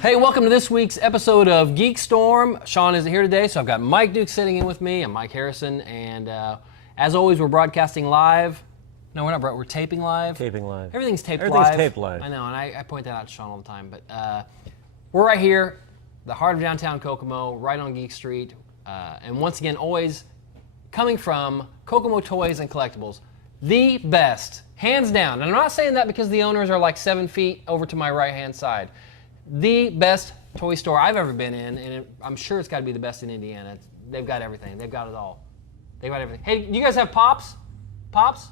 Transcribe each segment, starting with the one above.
Hey, welcome to this week's episode of Geekstorm. Sean isn't here today, so I've got Mike Duke sitting in with me. I'm Mike Harrison, and as always, we're broadcasting live. No, we're not. We're taping live. Taping live. Everything's taped live. Everything's taped live. I know, and I point that out to Sean all the time. But we're right here, the heart of downtown Kokomo, right on Geek Street. And once again, always coming from Kokomo Toys and Collectibles, the best, hands down. And I'm not saying that because the owners are like 7 feet over to my right-hand side. The best toy store I've ever been in, and I'm sure it's got to be the best in Indiana. They've got everything. They've got it all. They've got everything. Hey, you guys have Pops? Pops?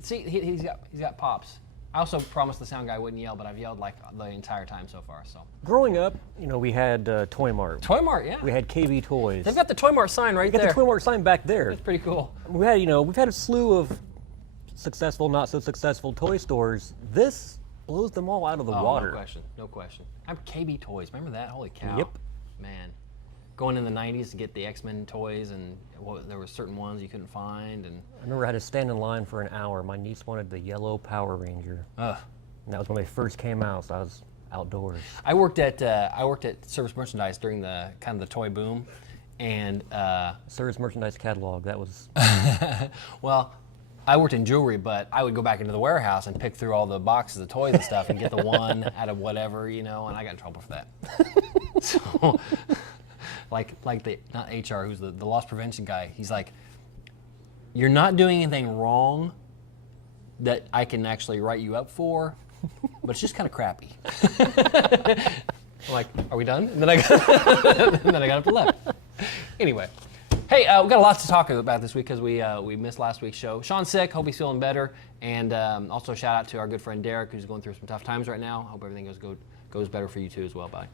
See, he's got Pops. I also promised the sound guy wouldn't yell, but I've yelled like the entire time so far. So growing up, we had Toy Mart. Toy Mart, yeah. We had KB Toys. They've got the Toy Mart sign right there. Got the Toy Mart sign back there. It's pretty cool. We had, we've had a slew of successful, not so successful toy stores. This blows them all out of the water. No question. I'm KB Toys. Remember that? Holy cow. Yep. Man. Going in the 90s to get the X-Men toys, and there were certain ones you couldn't find. And I remember I had to stand in line for an hour. My niece wanted the yellow Power Ranger. And that was when they first came out, so I was outdoors. I worked at Service Merchandise during the kind of the toy boom, and Service Merchandise catalog. That was well, I worked in jewelry, but I would go back into the warehouse and pick through all the boxes of toys and stuff and get the one out of whatever, and I got in trouble for that. So, like the, not HR, who's the loss prevention guy, he's like, you're not doing anything wrong that I can actually write you up for, but it's just kind of crappy. I'm like, are we done? And then I got up and left. Anyway. Hey, we've got a lot to talk about this week because we missed last week's show. Sean's sick. Hope he's feeling better. And also shout out to our good friend Derek, who's going through some tough times right now. Hope everything goes better for you too as well, buddy.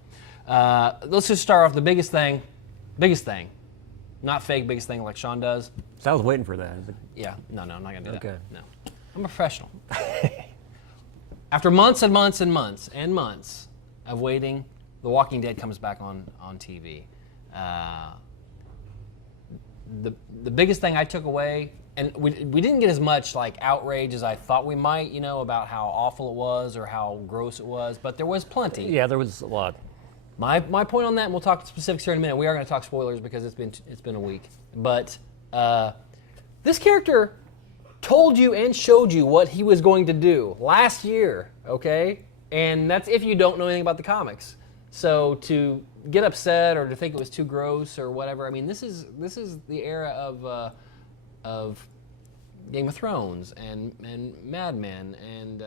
Let's just start off the biggest thing. Not fake biggest thing like Sean does. So I was waiting for that. Yeah, no, I'm not going to do that. Okay. No. I'm a professional. After months and months and months and months of waiting, The Walking Dead comes back on TV. The biggest thing I took away, and we didn't get as much like outrage as I thought we might, about how awful it was or how gross it was, but there was plenty. Yeah, there was a lot. My point on that, and we'll talk specifics here in a minute. We are going to talk spoilers because it's been a week. But this character told you and showed you what he was going to do last year, okay? And that's if you don't know anything about the comics. So to get upset or to think it was too gross or whatever, I mean, this is the era of Game of Thrones and Mad Men and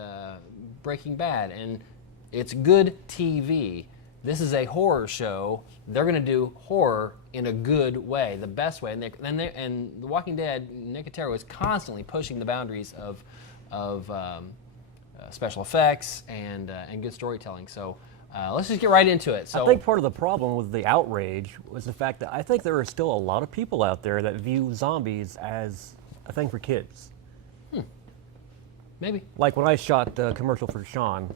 Breaking Bad, and it's good TV. This is a horror show. They're going to do horror in a good way, the best way. And The Walking Dead, Nicotero is constantly pushing the boundaries of special effects and good storytelling. So. Let's just get right into it. So I think part of the problem with the outrage was the fact that I think there are still a lot of people out there that view zombies as a thing for kids. Maybe. Like when I shot the commercial for Sean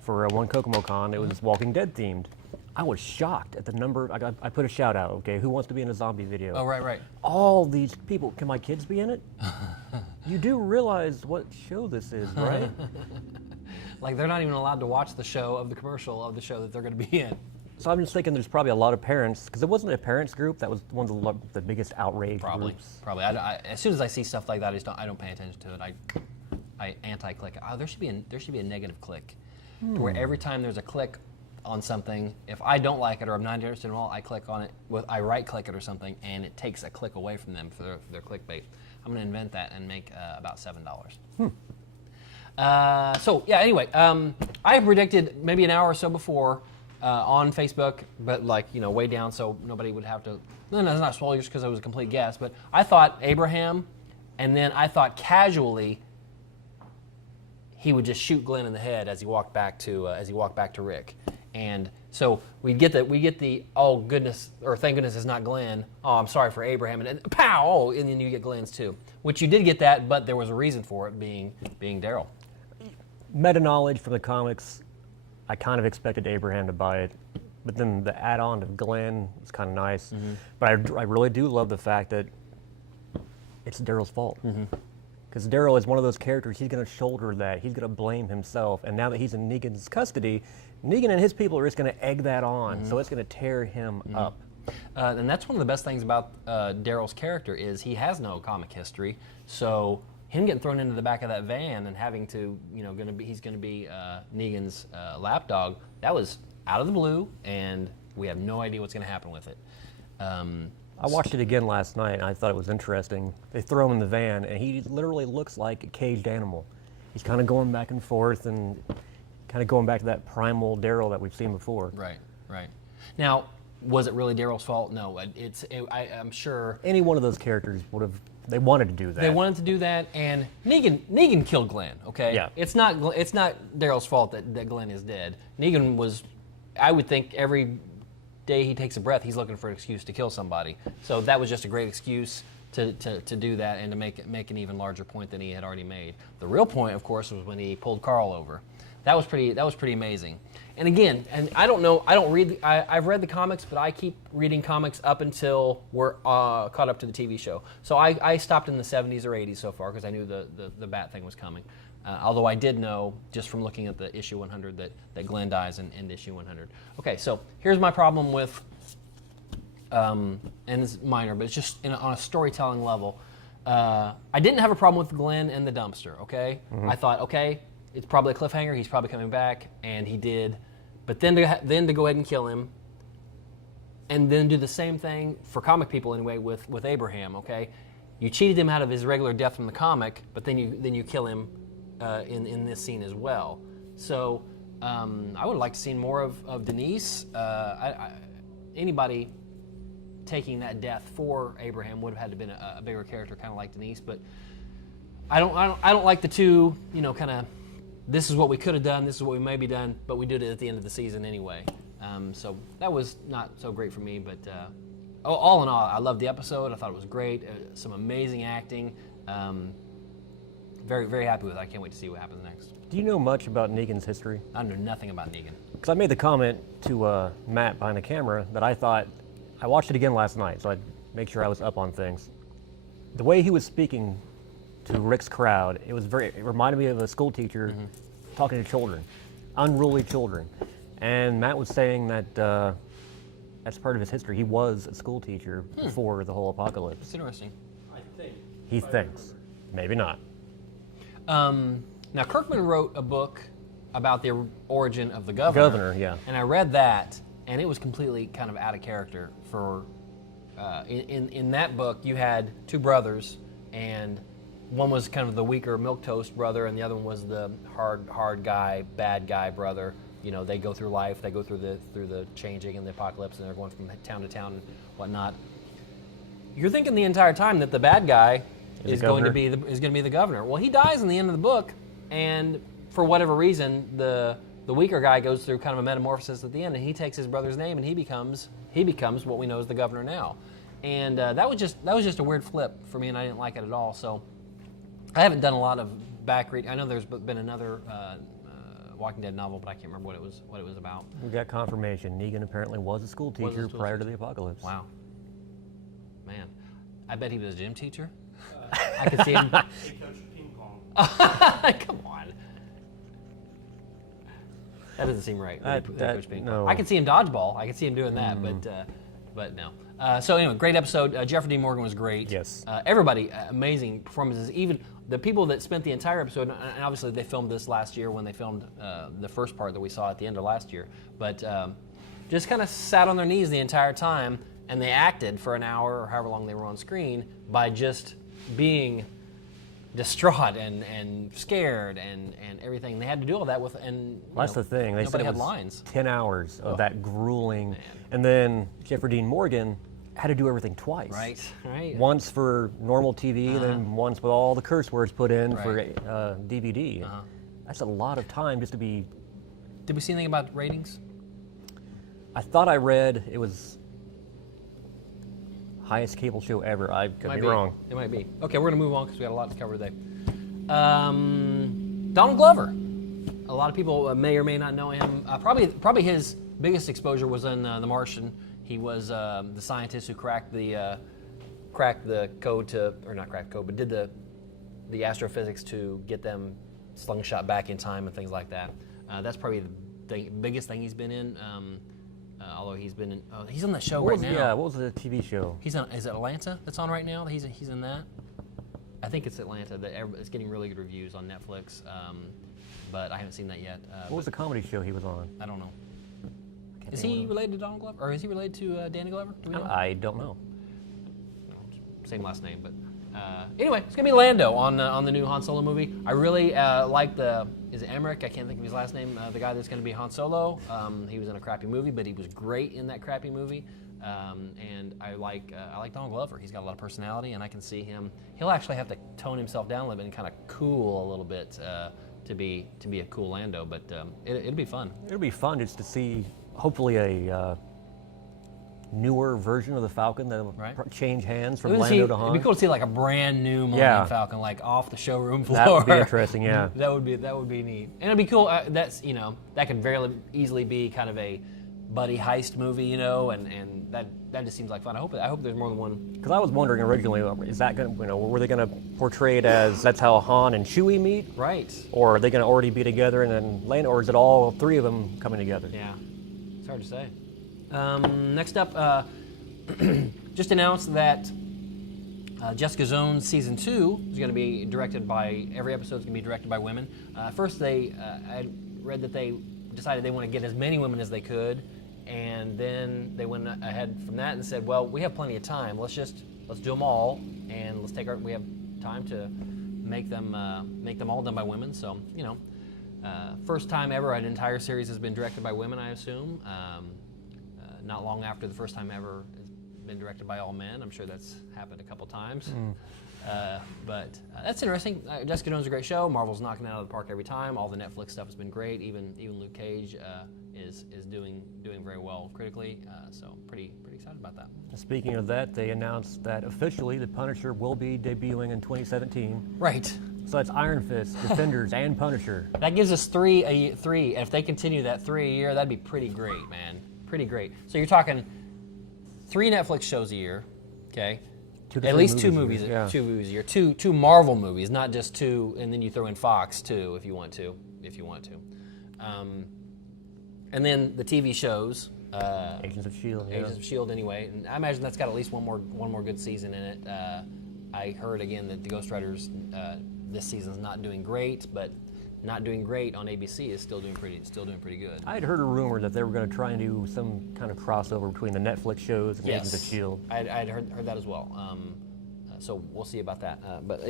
for one Kokomo Con, it was Walking Dead themed. I was shocked at the number. I put a shout out, okay, who wants to be in a zombie video? Oh, right. All these people, can my kids be in it? You do realize what show this is, right? Like they're not even allowed to watch the show of the commercial of the show that they're going to be in. So I'm just thinking there's probably a lot of parents, because it wasn't a parents group, that was one of the biggest outrage groups. Probably. As soon as I see stuff like that, I don't pay attention to it. I anti-click. Oh, there should be a negative click, to where every time there's a click on something, if I don't like it or I'm not interested at all, I click on it. I right-click it or something, and it takes a click away from them for their clickbait. I'm going to invent that and make about $7. So yeah, anyway, I predicted maybe an hour or so before on Facebook, but way down so nobody would have to. No, it's not spoilers because it was a complete guess. But I thought Abraham, and then I thought casually he would just shoot Glenn in the head as he walked back to Rick. And so we get the oh goodness, or thank goodness it's not Glenn. Oh, I'm sorry for Abraham, and then pow, oh, and then you get Glenn's too. Which you did get that, but there was a reason for it being Daryl. Meta knowledge from the comics, I kind of expected Abraham to buy it, but then the add-on of Glenn was kind of nice. But I really do love the fact that it's Daryl's fault. Because Daryl is one of those characters, he's going to shoulder that, he's going to blame himself, and now that he's in Negan's custody, Negan and his people are just going to egg that on, so it's going to tear him up. And that's one of the best things about Daryl's character is he has no comic history, so him getting thrown into the back of that van and having to, he's going to be Negan's lapdog, that was out of the blue, and we have no idea what's going to happen with it. I watched it again last night, and I thought it was interesting. They throw him in the van, and he literally looks like a caged animal. He's kind of going back and forth and kind of going back to that primal Daryl that we've seen before. Right. Now, was it really Daryl's fault? No, I'm sure. Any one of those characters would have, they wanted to do that. They wanted to do that, and Negan killed Glenn, okay? Yeah. It's not Daryl's fault that Glenn is dead. Negan was, I would think every day he takes a breath, he's looking for an excuse to kill somebody. So that was just a great excuse to do that and to make an even larger point than he had already made. The real point, of course, was when he pulled Carl over. That was pretty amazing. And again, and I've read the comics, but I keep reading comics up until we're caught up to the TV show. So I stopped in the 70s or 80s so far because I knew the Bat thing was coming. Although I did know, just from looking at the issue 100, that Glenn dies in issue 100. Okay, so here's my problem with, and it's minor, but it's just on a storytelling level. I didn't have a problem with Glenn and the dumpster, okay? I thought, okay, it's probably a cliffhanger, he's probably coming back, and he did. But then to go ahead and kill him, and then do the same thing, for comic people anyway, with Abraham, okay? You cheated him out of his regular death from the comic, but then you kill him in this scene as well. So I would like to see more of Denise. Anybody taking that death for Abraham would have had to been a bigger character, kind of like Denise. But I don't like the two. Kind of this is what we could have done. This is what we maybe done, but we did it at the end of the season anyway. So that was not so great for me. But all in all, I loved the episode. I thought it was great. Some amazing acting. Very, very happy with it. I can't wait to see what happens next. Do you know much about Negan's history? I know nothing about Negan. Because I made the comment to Matt behind the camera that I thought, I watched it again last night, so I'd make sure I was up on things. The way he was speaking to Rick's crowd, it reminded me of a school teacher talking to children, unruly children. And Matt was saying that that's part of his history. He was a school teacher before the whole apocalypse. It's interesting. I think. He thinks. Maybe not. Now, Kirkman wrote a book about the origin of the governor. Governor, yeah. And I read that, and it was completely kind of out of character for, in that book, you had two brothers, and one was kind of the weaker milquetoast brother, and the other one was the hard guy, bad guy brother. They go through life, they go through the changing and the apocalypse, and they're going from town to town and whatnot. You're thinking the entire time that the bad guy is going to be the governor. Well, he dies in the end of the book, and for whatever reason, the weaker guy goes through kind of a metamorphosis at the end, and he takes his brother's name, and he becomes what we know as the governor now. And that was just a weird flip for me, and I didn't like it at all. So I haven't done a lot of back reading. I know there's been another Walking Dead novel, but I can't remember what it was about. We got confirmation. Negan apparently was a school teacher prior to the apocalypse. Wow. Man, I bet he was a gym teacher. I could see him. He coached ping pong. Come on. That doesn't seem right. No. I could see him dodgeball. I could see him doing that, but no. So anyway, great episode. Jeffrey Dean Morgan was great. Yes. Everybody, amazing performances. Even the people that spent the entire episode, and obviously they filmed this last year when they filmed the first part that we saw at the end of last year, but just kind of sat on their knees the entire time, and they acted for an hour or however long they were on screen by just being distraught and scared and everything. They had to do all that with, and that's the thing. They said nobody it had was lines. 10 hours of that grueling, Man. and then Jeffrey Dean Morgan had to do everything twice. Right. Once for normal TV, then once with all the curse words put in Right. for DVD. That's a lot of time just to be. Did we see anything about ratings? I thought I read it was highest cable show ever. I could Might be wrong. It might be. Okay, we're gonna move on because we got a lot to cover today. Donald Glover. A lot of people may or may not know him. Probably his biggest exposure was in The Martian. He was the scientist who cracked the code to, or not cracked the code, but did the astrophysics to get them slingshot back in time and things like that. That's probably the biggest thing he's been in. Although he's been in, he's on that show right now. Yeah, what was the TV show? He's on. Is it Atlanta that's on right now? He's in that. I think it's Atlanta. It's getting really good reviews on Netflix, but I haven't seen that yet. What was the comedy show he was on? I don't know. Is he related to Donald Glover, or is he related to Danny Glover? Do we know? I don't know. Same last name, but anyway, it's gonna be Lando on the new Han Solo movie. I really like is it Emmerich? I can't think of his last name. The guy that's gonna be Han Solo. He was in a crappy movie, but he was great in that crappy movie. And I like Donald Glover. He's got a lot of personality, and I can see him. He'll actually have to tone himself down a little bit and kind of cool a little bit to be a cool Lando. But it'll be fun. It'll be fun just to see, hopefully, a newer version of the Falcon that will change hands from Lando to Han. It'd be cool to see like a brand new Millennium Falcon, like off the showroom floor. That would be interesting, yeah. that would be neat, and it'd be cool. That could very easily be kind of a buddy heist movie, and that just seems like fun. I hope there's more than one. Because I was wondering originally, is that going to, were they going to portray it as that's how Han and Chewie meet? Right. Or are they going to already be together and then land, or is it all three of them coming together? Yeah, it's hard to say. Next up, just announced that Jessica Jones season 2 is going to be directed by, every episode is going to be directed by women. First, I read that they decided they want to get as many women as they could, and then they went ahead from that and said, well, we have plenty of time. Let's do them all, and we have time to make them all done by women. So, first time ever an entire series has been directed by women, I assume. Not long after the first time ever has been directed by all men. I'm sure that's happened a couple times. But that's interesting. Jessica Jones is a great show. Marvel's knocking it out of the park every time. All the Netflix stuff has been great. Even Luke Cage is doing very well critically. So pretty excited about that. Speaking of that, they announced that officially the Punisher will be debuting in 2017. Right. So that's Iron Fist, Defenders, and Punisher. That gives us three. If they continue that 3 a year, that'd be pretty great, man. Pretty great. So you're talking 3 Netflix shows a year, okay? At least 2 movies, yeah. 2 movies a year. Two Marvel movies, not just 2, and then you throw in Fox too, if you want to. And then the TV shows. Agents of S.H.I.E.L.D. Agents of S.H.I.E.L.D. anyway, and I imagine that's got at least one more good season in it. I heard again that the Ghost Riders this season's not doing great, but not doing great on ABC is still doing pretty good. I had heard a rumor that they were going to try and do some kind of crossover between the Netflix shows and Agents of S.H.I.E.L.D. I'd heard that as well. So we'll see about that. But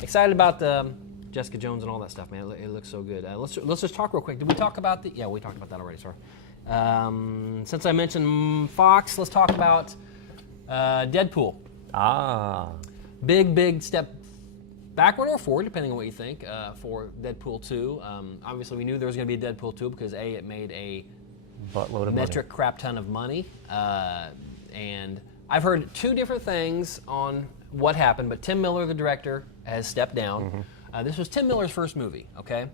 excited about Jessica Jones and all that stuff, man. It looks so good. Let's just talk real quick. Did we talk about Yeah, we talked about that already. Sorry. Since I mentioned Fox, let's talk about Deadpool. Big step backward or forward, depending on what you think, for Deadpool 2. Obviously, we knew there was going to be a Deadpool 2 because it made a buttload of metric crap ton of money. And I've heard 2 different things on what happened, but Tim Miller, the director, has stepped down. This was Tim Miller's first movie, okay?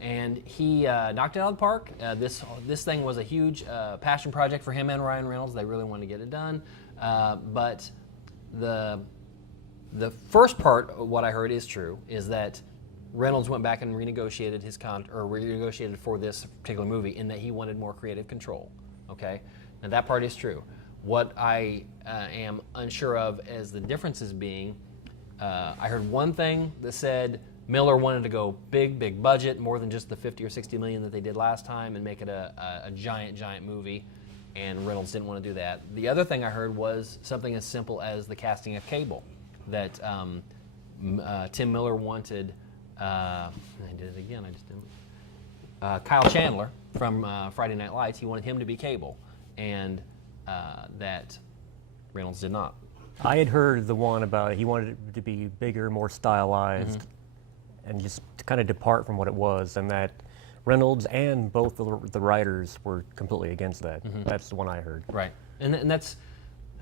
And he knocked it out of the park. This thing was a huge passion project for him and Ryan Reynolds. They really wanted to get it done. But the first part of what I heard is true, is that Reynolds went back and renegotiated renegotiated for this particular movie in that he wanted more creative control, okay? Now that part is true. What I am unsure of as the differences being, I heard one thing that said Miller wanted to go big budget, more than just the 50 or 60 million that they did last time and make it a giant movie, and Reynolds didn't want to do that. The other thing I heard was something as simple as the casting of Cable, that Tim Miller wanted, I did it again, I just didn't. Kyle Chandler from Friday Night Lights, he wanted him to be Cable, and that Reynolds did not. I had heard the one about he wanted it to be bigger, more stylized, and just to kind of depart from what it was, and that Reynolds and both the writers were completely against that. That's the one I heard. Right, and that's,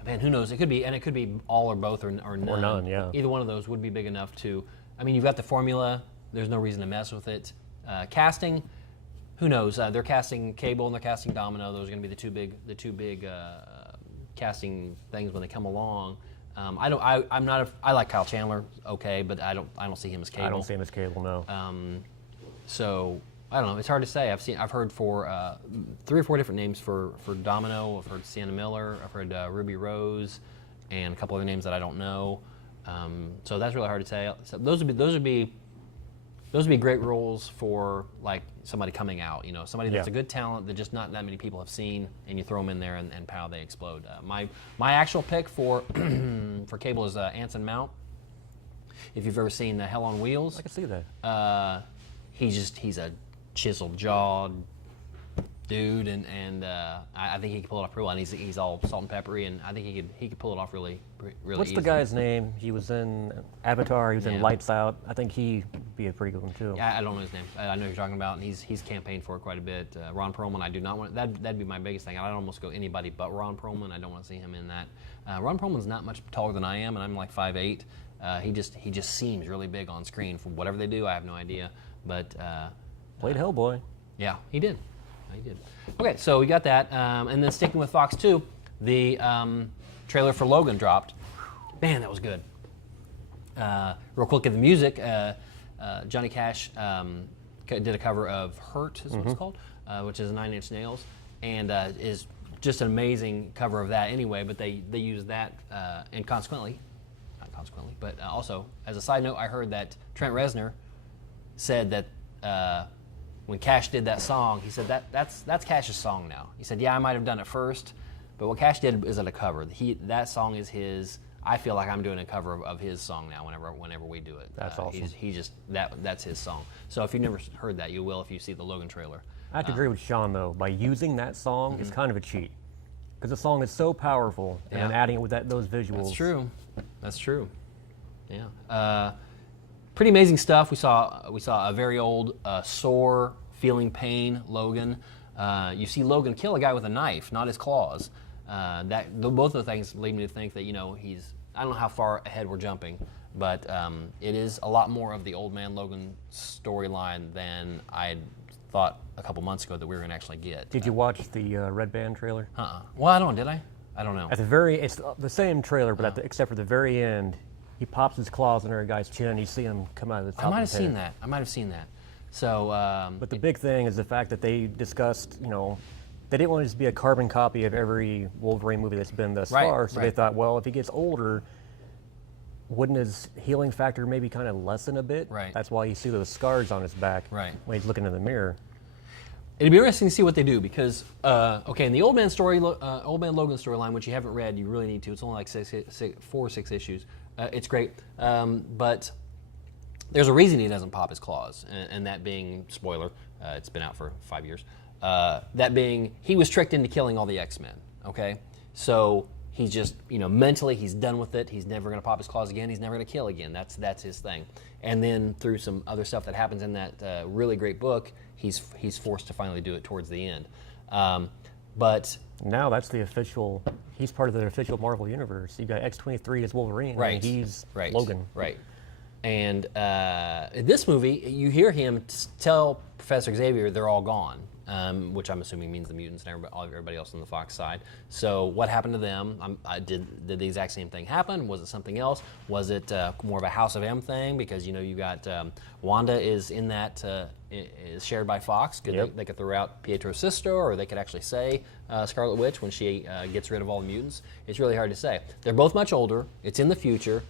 man, who knows? It could be all or both or none. Or none, yeah. Either one of those would be big enough to. I mean, you've got the formula. There's no reason to mess with it. Casting, who knows? They're casting Cable and they're casting Domino. Those are going to be the two big casting things when they come along. I like Kyle Chandler, okay, but I don't see him as Cable. I don't see him as Cable, no. So I don't know. It's hard to say. I've heard for 3 or 4 different names for Domino. I've heard Sienna Miller. I've heard Ruby Rose, and a couple other names that I don't know. So that's really hard to say. So those would be great roles for like somebody coming out. You know, somebody that's a good talent that just not that many people have seen, and you throw them in there and pow, they explode. My actual pick for for Cable is Anson Mount. If you've ever seen Hell on Wheels, I can see that. he's a chiseled jawed dude, and I think he could pull it off pretty well. And he's all salt and peppery, and I think he could pull it off really What's easily. the guy's name? He was in Avatar. He was in Lights Out. I think he'd be a pretty good one too. Yeah, I don't know his name. I know who you're talking about, and he's campaigned for it quite a bit. Ron Perlman, I do not want that'd be my biggest thing. I'd almost go anybody but Ron Perlman. I don't want to see him in that. Ron Perlman's not much taller than I am, and I'm like 5'8". He just seems really big on screen. For whatever they do, I have no idea. But Played Hellboy. yeah, he did. He did. Okay, so we got that, and then sticking with Fox 2, the trailer for Logan dropped. Man, that was good. Real quick at the music, Johnny Cash did a cover of "Hurt," is what it's called, which is 9 Inch Nails, and is just an amazing cover of that anyway. But they used that, and consequently, not consequently, but also as a side note, I heard that Trent Reznor said that. When Cash did that song, he said that's Cash's song now. He said, yeah, I might have done it first, but what Cash did isn't a cover. That song is his. I feel like I'm doing a cover of his song now. Whenever we do it, That's awesome. He just that's his song. So if you've never heard that, you will if you see the Logan trailer. I have to agree with Sean though. By using that song, it's kind of a cheat because the song is so powerful, and then adding it with those visuals. That's true. That's true. Yeah. Pretty amazing stuff. We saw a very old, sore, feeling pain Logan. You see Logan kill a guy with a knife, not his claws. Both of the things lead me to think that he's. I don't know how far ahead we're jumping, but it is a lot more of the old man Logan storyline than I had thought a couple months ago that we were going to actually get. Did you watch the Red Band trailer? Well, I don't. Did I? I don't know. At it's the same trailer, but except for the very end. He pops his claws under a guy's chin, and you see him come out of the top. I might have seen that. So, but the big thing is the fact that they discussed, they didn't want it to just be a carbon copy of every Wolverine movie that's been thus far. So they thought, well, if he gets older, wouldn't his healing factor maybe kind of lessen a bit? Right. That's why you see those scars on his back when he's looking in the mirror. It'd be interesting to see what they do because, in the Old Man Logan storyline, which you haven't read, you really need to. It's only like 4 or 6 issues. It's great, but there's a reason he doesn't pop his claws, and that being, spoiler, it's been out for 5 years, that being he was tricked into killing all the X-Men, okay? So he's just, mentally he's done with it. He's never going to pop his claws again. He's never going to kill again. That's his thing. And then through some other stuff that happens in that really great book, he's forced to finally do it towards the end. But now that's the official. He's part of the official Marvel universe. You got X-23 as Wolverine, and he's Logan. Right. And in this movie, you hear him tell Professor Xavier they're all gone, which I'm assuming means the mutants and everybody else on the Fox side. So what happened to them? Did the exact same thing happen? Was it something else? Was it more of a House of M thing? Because you got Wanda is in that is shared by Fox. They could throw out Pietro's sister, or they could actually say Scarlet Witch when she gets rid of all the mutants. It's really hard to say. They're both much older. It's in the future.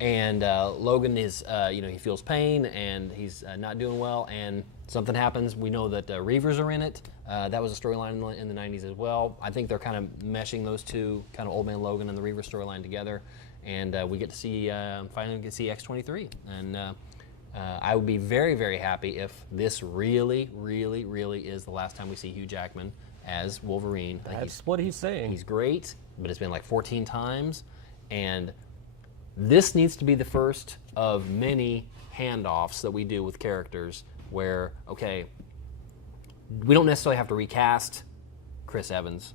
And Logan is, he feels pain, and he's not doing well, and something happens. We know that Reavers are in it. That was a storyline in the 90s as well. I think they're kind of meshing those two, kind of Old Man Logan and the Reaver storyline together, and we get to see, finally get to see X-23. And I would be very, very happy if this really, really, really is the last time we see Hugh Jackman as Wolverine. That's what he's saying. He's great, but it's been like 14 times, and this needs to be the first of many handoffs that we do with characters where, okay, we don't necessarily have to recast Chris Evans,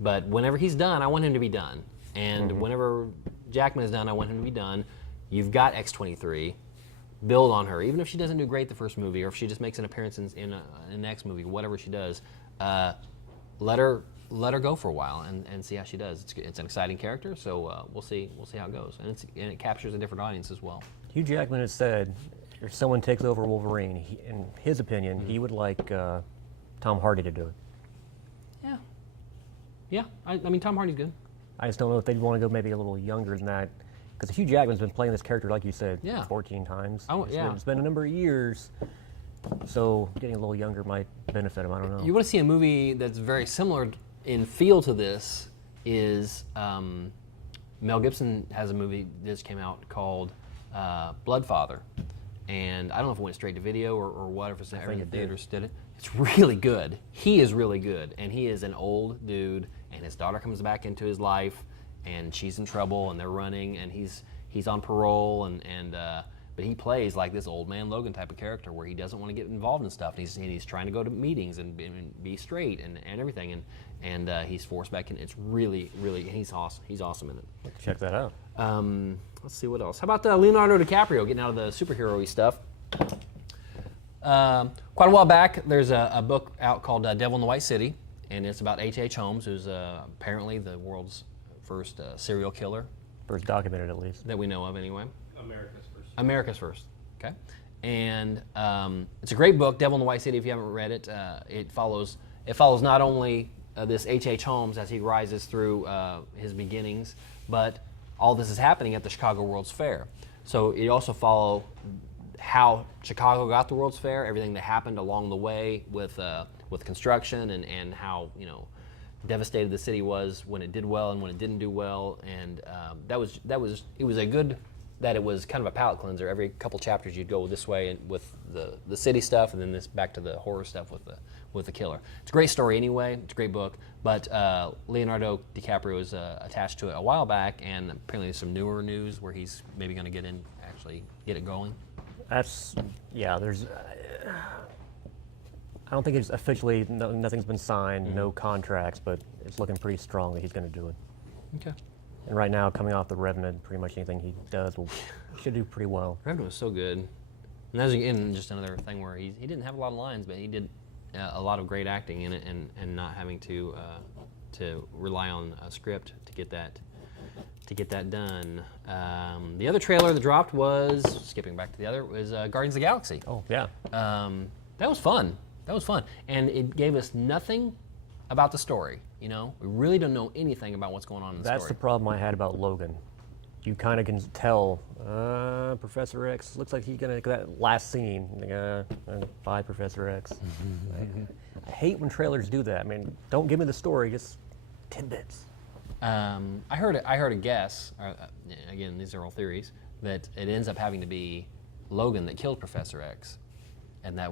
but whenever he's done, I want him to be done. And whenever Jackman is done, I want him to be done. You've got X-23. Build on her, even if she doesn't do great the first movie, or if she just makes an appearance in the next movie, whatever she does. Let her go for a while and see how she does. It's an exciting character, so we'll see how it goes, and it captures a different audience as well. Hugh Jackman has said, if someone takes over Wolverine, in his opinion, he would like Tom Hardy to do it. Yeah. I mean, Tom Hardy's good. I just don't know if they'd want to go maybe a little younger than that, because Hugh Jackman's been playing this character, like you said, 14 times. It's been a number of years. So getting a little younger might benefit him. I don't know. You want to see a movie that's very similar in feel to this is Mel Gibson has a movie that just came out called Bloodfather. And I don't know if it went straight to video or what, if it's in the theaters did it. It's really good. He is really good. And he is an old dude, and his daughter comes back into his life, and she's in trouble, and they're running, and he's on parole, but he plays like this old man Logan type of character where he doesn't want to get involved in stuff. And he's trying to go to meetings and be straight and everything. And he's forced back in. It's really, really, he's awesome. He's awesome in it. Check that out. Let's see what else. How about Leonardo DiCaprio getting out of the superhero-y stuff? Quite a while back, there's a book out called Devil in the White City, and it's about H.H. Holmes, who's apparently the world's first serial killer. First documented, at least. That we know of, anyway. America's first. Okay. And it's a great book, Devil in the White City. If you haven't read it, it follows not only this H.H. Holmes as he rises through his beginnings, but all this is happening at the Chicago World's Fair. So it also follows how Chicago got the World's Fair, everything that happened along the way with construction and how devastated the city was when it did well and when it didn't do well, and it was a good. That it was kind of a palate cleanser. Every couple chapters you'd go this way and with the city stuff, and then this back to the horror stuff with the killer. It's a great story anyway. It's a great book, but Leonardo DiCaprio is attached to it a while back, and apparently there's some newer news where he's maybe going to actually get it going. There's. I don't think it's officially. Nothing's been signed. No contracts, but it's looking pretty strong that he's going to do it. Okay. And right now, coming off The Revenant, pretty much anything he does should do pretty well. Revenant was so good. And that was again just another thing where he didn't have a lot of lines, but he did a lot of great acting in it, and not having to rely on a script to get that done. The other trailer that dropped was, skipping back to the other, was Guardians of the Galaxy. Oh yeah. That was fun. And it gave us nothing about the story. We really don't know anything about what's going on in the story. That's the problem I had about Logan. You kind of can tell Professor X looks like he's gonna that last scene. Bye, Professor X. I hate when trailers do that. I mean, don't give me the story, just tidbits. I heard a guess. Again, these are all theories. That it ends up having to be Logan that killed Professor X, and that's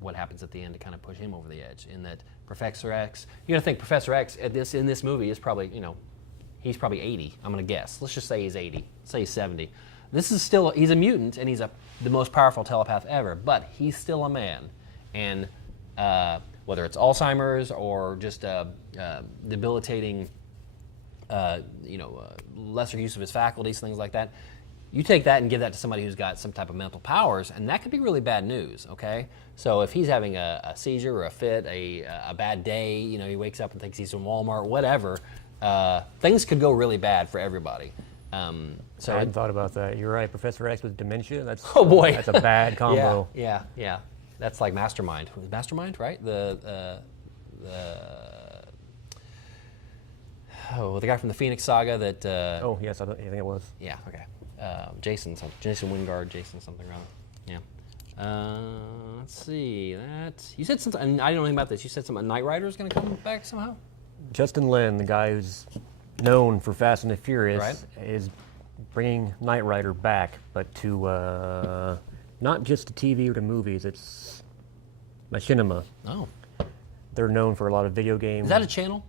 what happens at the end to kind of push him over the edge. In that Professor X, you got to think Professor X in this movie is probably he's probably 80. I'm gonna guess. Let's just say he's 80. Let's say he's 70. He's a mutant and he's the most powerful telepath ever, but he's still a man. And whether it's Alzheimer's or just debilitating, lesser use of his faculties, things like that. You take that and give that to somebody who's got some type of mental powers, and that could be really bad news, okay? So if he's having a seizure or a fit, a bad day, he wakes up and thinks he's in Walmart, whatever, things could go really bad for everybody. So I hadn't thought about that. You're right, Professor X with dementia, that's oh boy, that's a bad combo. Yeah. That's like Mastermind. Mastermind, right? The guy from the Phoenix Saga that... oh, yes, I think it was. Yeah, okay. Jason Wingard, Jason something or other. Yeah. Let's see. You said something, and I don't know anything about this. You said something, Knight Rider is going to come back somehow? Justin Lin, the guy who's known for Fast and the Furious, right, is bringing Knight Rider back, but to not just to TV or to movies, it's machinima. Oh. They're known for a lot of video games. Is that a channel?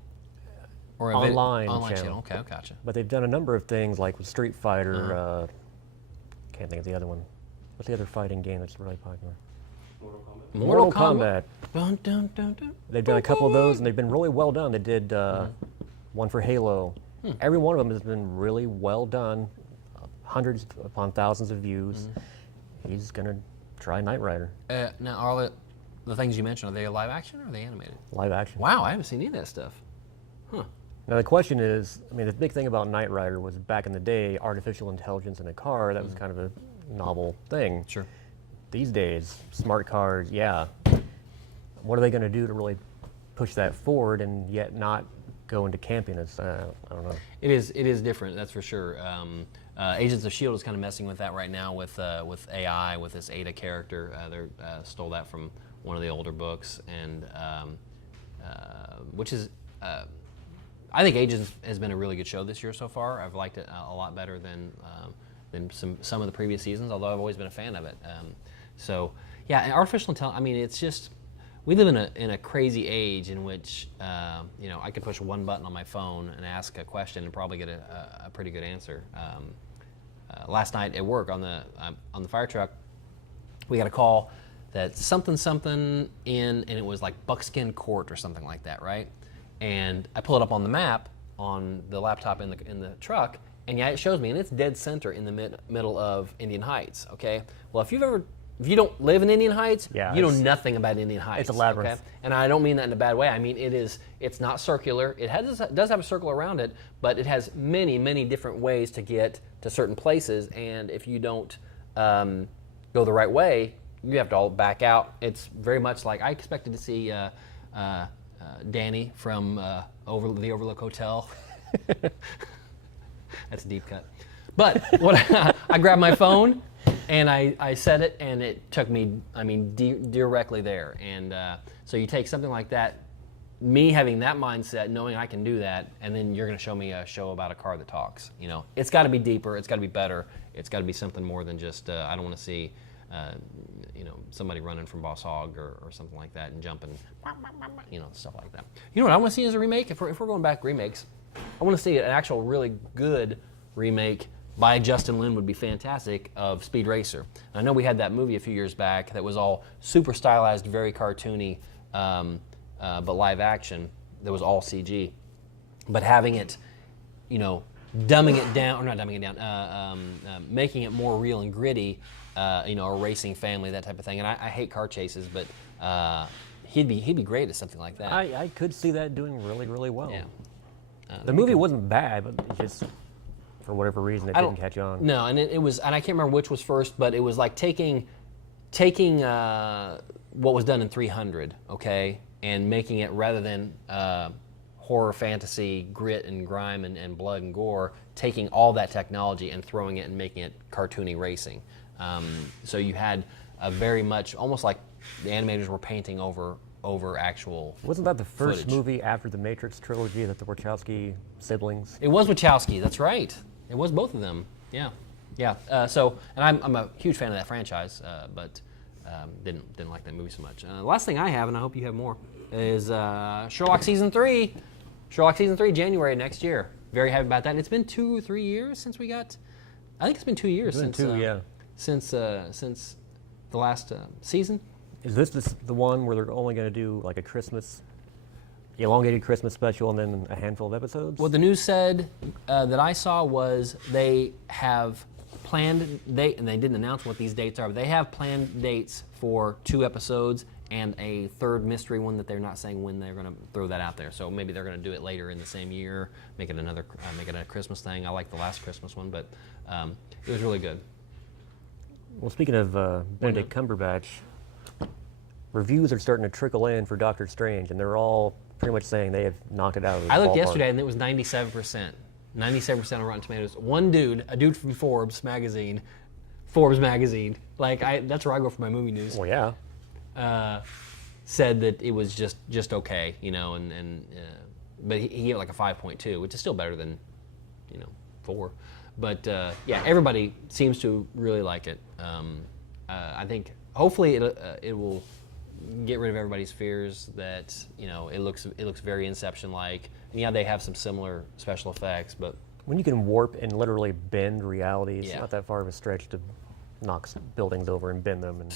Or online channel. Okay, gotcha. But they've done a number of things, like with Street Fighter. Can't think of the other one. What's the other fighting game that's really popular? Mortal Kombat. Dun, dun, dun, dun. They've done a couple of those, and they've been really well done. They did one for Halo. Every one of them has been really well done. Hundreds upon thousands of views. He's gonna try Knight Rider. Now, are the things you mentioned, are they live action or are they animated? Live action. Wow, I haven't seen any of that stuff. Huh. Now the question is, I mean, the big thing about Knight Rider was back in the day, artificial intelligence in a car. That was kind of a novel thing. Sure. These days, smart cars, yeah. What are they going to do to really push that forward and yet not go into campiness? I don't know. It is different, that's for sure. Agents of S.H.I.E.L.D. is kind of messing with that right now with AI, with this Ada character. They stole that from one of the older books, and which is, I think Agents has been a really good show this year so far. I've liked it a lot better than some of the previous seasons, although I've always been a fan of it. So yeah, and artificial intelligence, I mean, it's just, we live in a crazy age in which I could push one button on my phone and ask a question and probably get a pretty good answer. Last night at work on the fire truck, we got a call that something in, and it was like Buckskin Court or something like that, right? And I pull it up on the map on the laptop in the truck, and yeah, it shows me, and it's dead center in the middle of Indian Heights. Okay, well, if you don't live in Indian Heights, you know nothing about Indian Heights. It's a labyrinth. Okay? And I don't mean that in a bad way. I mean, it's not circular. It does have a circle around it, but it has many, many different ways to get to certain places. And if you don't go the right way, you have to all back out. It's very much like I expected to see Danny from the Overlook Hotel. That's a deep cut. But I grabbed my phone, and I said it, and it took me, directly there. And so you take something like that, me having that mindset, knowing I can do that, and then you're going to show me a show about a car that talks. You know, it's got to be deeper. It's got to be better. It's got to be something more than just, I don't want to see, somebody running from Boss Hogg or something like that and jumping, stuff like that. You know what I want to see as a remake? If we're going back remakes, I want to see an actual really good remake by Justin Lin would be fantastic of Speed Racer. And I know we had that movie a few years back that was all super stylized, very cartoony, but live action that was all CG. But having it, dumbing it down, or not dumbing it down, making it more real and gritty, a racing family, that type of thing. And I hate car chases, but he'd be great at something like that. I could see that doing really, really well. Yeah. The movie wasn't bad, but it just, for whatever reason, it didn't catch on. No, and it was, and I can't remember which was first, but it was like taking what was done in 300, okay, and making it, rather than horror, fantasy, grit and grime and blood and gore, taking all that technology and throwing it and making it cartoony racing. So you had a very much, almost like the animators were painting over actual Wasn't that the first footage. movie after the Matrix trilogy that the Wachowski siblings? It was Wachowski, that's right. It was both of them, yeah. So, and I'm a huge fan of that franchise, but didn't like that movie so much. The last thing I have, and I hope you have more, is Sherlock Season 3. Sherlock Season 3, January next year. Very happy about that. And it's been 2 or 3 years since we got, I think it's been 2 years since the last season. Is this the one where they're only going to do like a elongated Christmas special and then a handful of episodes? What the news said that I saw was they have planned, and they didn't announce what these dates are, but they have planned dates for 2 episodes and a third mystery one that they're not saying when they're going to throw that out there. So maybe they're going to do it later in the same year, make it a Christmas thing. I like the last Christmas one, but it was really good. Well, speaking of Benedict Cumberbatch, reviews are starting to trickle in for Doctor Strange, and they're all pretty much saying they have knocked it out of the I looked ballpark. yesterday, and it was 97%. 97% on Rotten Tomatoes. One dude, a dude from Forbes magazine, like that's where I go for my movie news. Well, yeah. Said that it was just okay, but he gave it like a 5.2, which is still better than, 4. But yeah, everybody seems to really like it. I think hopefully it will get rid of everybody's fears that it looks very Inception-like. And yeah, they have some similar special effects, but When you can warp and literally bend reality, it's Yeah. not that far of a stretch to knock buildings over and bend them. And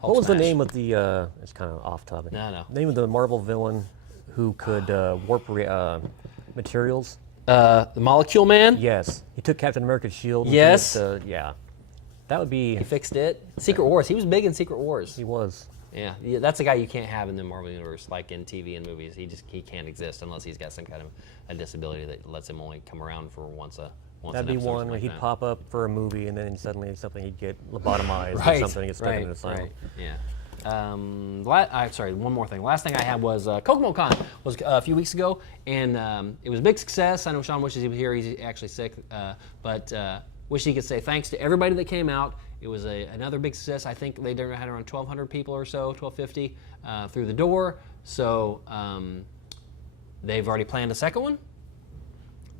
What was the smash. name of the? It's kind of off topic. No. Name of the Marvel villain who could warp materials. The Molecule Man. Yes, he took Captain America's shield. And Yes. yeah, that would be. He fixed it. Secret Wars. He was big in Secret Wars. He was. Yeah, that's a guy you can't have in the Marvel universe, like in TV and movies. He can't exist unless he's got some kind of a disability that lets him only come around for once That'd an be episode or one something where like he'd that. pop up for a movie and then suddenly something he'd get lobotomized Right, or something, get stuck in an asylum. right, yeah. Sorry, one more thing. Last thing I had was Kokomo Con was a few weeks ago, and it was a big success. I know Sean wishes he was here. He's actually sick, but wish he could say thanks to everybody that came out. It was another big success. I think they had around 1,200 people or so, 1,250 through the door. So they've already planned a second one,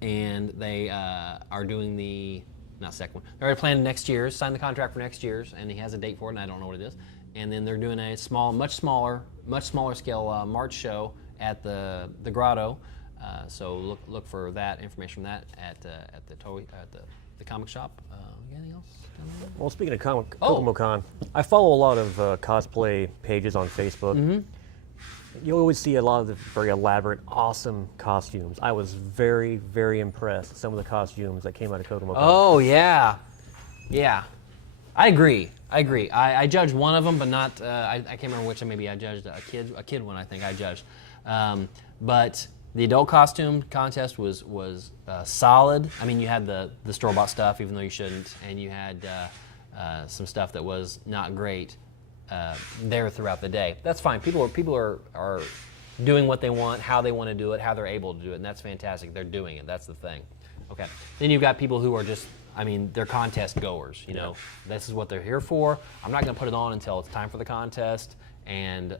and they are doing not second one. They're already planning next year's, signed the contract for next year's, and he has a date for it, and I don't know what it is. And then they're doing a much smaller scale March show at the Grotto. So look for that information from that at the comic shop. Anything else? Well, speaking of Kokomo Con, I follow a lot of cosplay pages on Facebook. Mm-hmm. You always see a lot of the very elaborate, awesome costumes. I was very, very impressed with some of the costumes that came out of Kokomo Con. Oh yeah. I agree. I judged one of them, but not. I can't remember which. Maybe I judged a kid one. I think I judged. But the adult costume contest was solid. I mean, you had the store-bought stuff, even though you shouldn't, and you had some stuff that was not great there throughout the day. That's fine. People are doing what they want, how they want to do it, how they're able to do it, and that's fantastic. They're doing it. That's the thing. Okay. Then you've got people who are just, they're contest goers. You know, this is what they're here for. I'm not going to put it on until it's time for the contest, and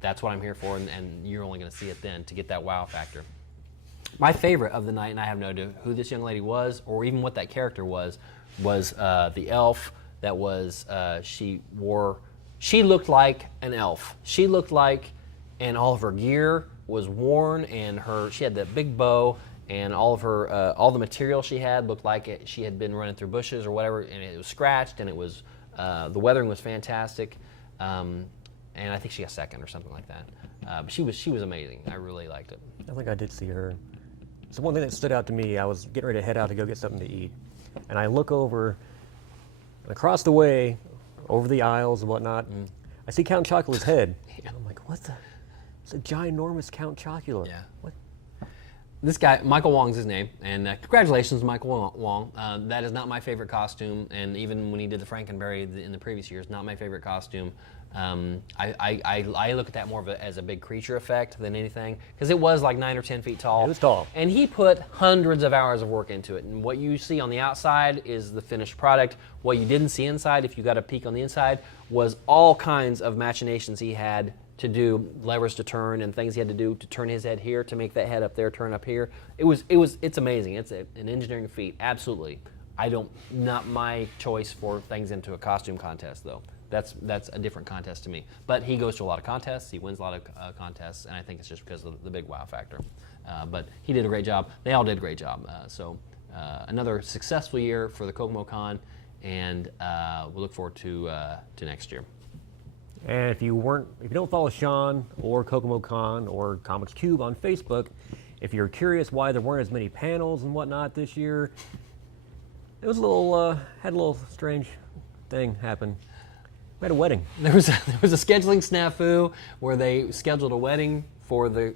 that's what I'm here for, and you're only going to see it then to get that wow factor. My favorite of the night, and I have no idea who this young lady was or even what that character was the elf that was, she looked like an elf. She looked like, and all of her gear was worn, and she had that big bow, and all of her, all the material she had looked like she had been running through bushes or whatever, and it was scratched, and it was, the weathering was fantastic. And I think she got second or something like that. But she was amazing. I really liked it. I think I did see her. So one thing that stood out to me, I was getting ready to head out to go get something to eat, and I look over, and across the way, over the aisles and whatnot, I see Count Chocula's head. Yeah. And I'm like, what the? It's a ginormous Count Chocula. Yeah. What? This guy, Michael Wong's his name, and congratulations, Michael Wong. That is not my favorite costume, and even when he did the Frankenberry in the previous years, not my favorite costume. I look at that more as a big creature effect than anything, because it was like 9 or 10 feet tall. It was tall. And he put hundreds of hours of work into it, and what you see on the outside is the finished product. What you didn't see inside, if you got a peek on the inside, was all kinds of machinations he had to do, levers to turn and things he had to do to turn his head here, to make that head up there turn up here. It's amazing. It's an engineering feat, absolutely. Not my choice for things into a costume contest though. That's a different contest to me. But he goes to a lot of contests, he wins a lot of contests, and I think it's just because of the big wow factor. But he did a great job. They all did a great job. So another successful year for the Kokomo Con, and we'll look forward to next year. And if you don't follow Sean or Kokomo Con or Comics Cube on Facebook, if you're curious why there weren't as many panels and whatnot this year, it was had a little strange thing happen. We had a wedding. There was a scheduling snafu where they scheduled a wedding for the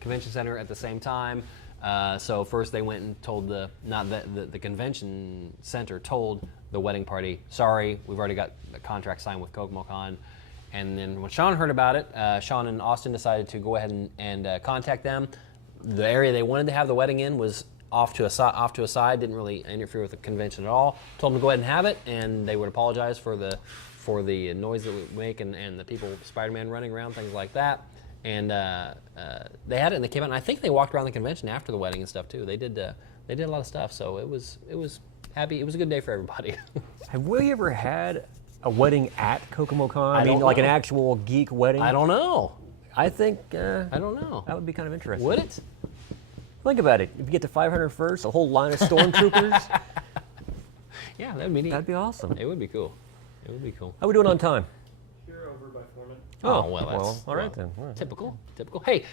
convention center at the same time. So first they went and told the convention center told the wedding party, sorry, we've already got the contract signed with Kokomo Con. And then when Sean heard about it, Sean and Austin decided to go ahead and contact them. The area they wanted to have the wedding in was off to a side, didn't really interfere with the convention at all. Told them to go ahead and have it, and they would apologize for the noise that we make and the people, Spider-Man running around, things like that. And they had it, and they came out, and I think they walked around the convention after the wedding and stuff too. They did a lot of stuff, so it was happy. It was a good day for everybody. Have we ever had a wedding at Kokomo Con? I don't like know. an actual geek wedding? I don't know. I think I don't know. that would be kind of interesting. Would it? Think about it. If you get to 500 first, a whole line of stormtroopers, Yeah, that'd be neat. that'd be awesome. It would be cool. It would be cool. How we doing on time? Oh, well, that's all right then. All right. typical. Hey,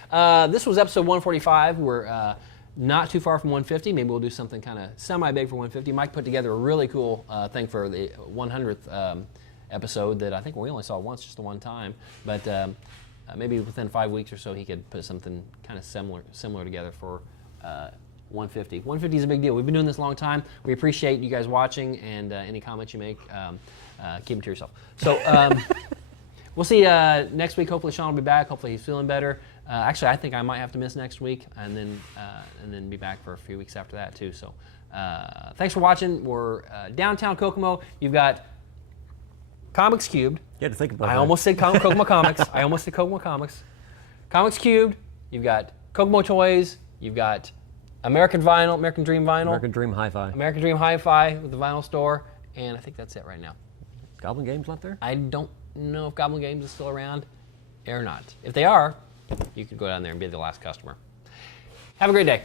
this was episode 145. We're not too far from 150. Maybe we'll do something kind of semi-big for 150. Mike put together a really cool thing for the 100th episode that I think we only saw once, just the one time. But maybe within 5 weeks or so, he could put something kind of similar together for 150. 150 is a big deal. We've been doing this a long time. We appreciate you guys watching, and any comments you make, keep them to yourself. So we'll see next week. Hopefully Sean will be back. Hopefully he's feeling better. Actually, I think I might have to miss next week, and then be back for a few weeks after that too. So thanks for watching. We're downtown Kokomo. You've got Comics Cubed. You had to think about that. I almost said Kokomo Comics. I almost said Kokomo Comics. Comics Cubed. You've got Kokomo Toys. You've got American Vinyl, American Dream Vinyl. American Dream Hi-Fi. American Dream Hi-Fi with the vinyl store. And I think that's it right now. Goblin Games left there? I don't know if Goblin Games is still around or not. If they are, you can go down there and be the last customer. Have a great day.